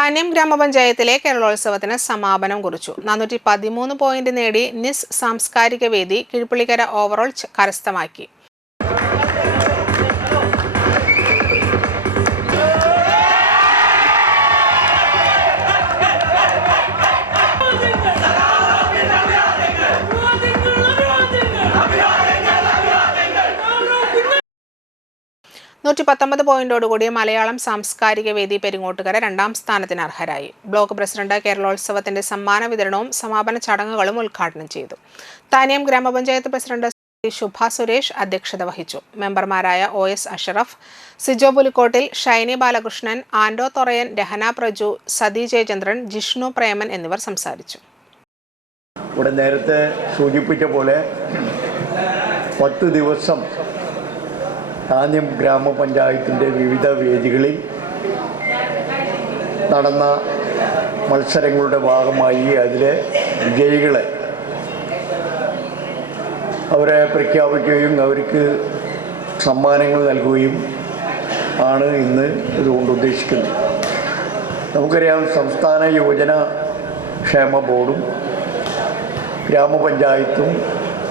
താന്യം ഗ്രാമപഞ്ചായത്തിലെ കേരളോത്സവത്തിന് സമാപനം കുറിച്ചു. നാനൂറ്റി പതിമൂന്ന് പോയിന്റ് നേടി നിസ് സാംസ്കാരിക വേദി കിഴിപ്പള്ളിക്കര ഓവറോൾ കരസ്ഥമാക്കി. നൂറ്റി പത്തൊമ്പത് പോയിന്റോടുകൂടി മലയാളം സാംസ്കാരിക വേദി പെരിങ്ങോട്ടുകര രണ്ടാം സ്ഥാനത്തിന് അർഹരായി. ബ്ലോക്ക് പ്രസിഡന്റ് കേരളോത്സവത്തിന്റെ സമ്മാന വിതരണവും സമാപന ചടങ്ങുകളും ഉദ്ഘാടനം ചെയ്തു. താനിയം ഗ്രാമപഞ്ചായത്ത് പ്രസിഡന്റ് ശുഭ സുരേഷ് അധ്യക്ഷത വഹിച്ചു. മെമ്പർമാരായ ഒ എസ് അഷറഫ് സിജോ പുലിക്കോട്ടിൽ ഷൈനി ബാലകൃഷ്ണൻ ആൻഡോ തൊറയൻ രഹന പ്രജു സതി ജയചന്ദ്രൻ ജിഷ്ണു പ്രേമൻ എന്നിവർ സംസാരിച്ചു. ഇവിടെ നേരത്തെ സൂചിപ്പിച്ച പോലെ പത്ത് ദിവസം താന്യം ഗ്രാമപഞ്ചായത്തിന്റെ വിവിധ വേദികളിൽ നടന്ന മത്സരങ്ങളുടെ ഭാഗമായി അതിലെ വിജയികളെ അവരെ പ്രഖ്യാപിക്കുകയും അവർക്ക് സമ്മാനങ്ങൾ നൽകുകയും ആണ് ഇന്ന് ഇതുകൊണ്ട് ഉദ്ദേശിക്കുന്നത്. നമുക്കറിയാം സംസ്ഥാന യുവജന ക്ഷേമ ബോർഡും ഗ്രാമപഞ്ചായത്തും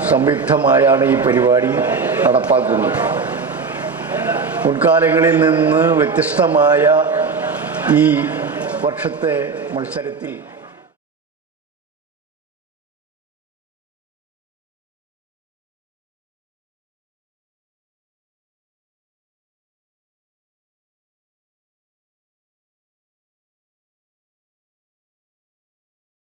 സംയുക്തമായാണ് ഈ പരിപാടി നടപ്പാക്കുന്നത്. മുൻകാലങ്ങളിൽ നിന്ന് വ്യത്യസ്തമായ ഈ വർഷത്തെ മത്സരത്തിൽ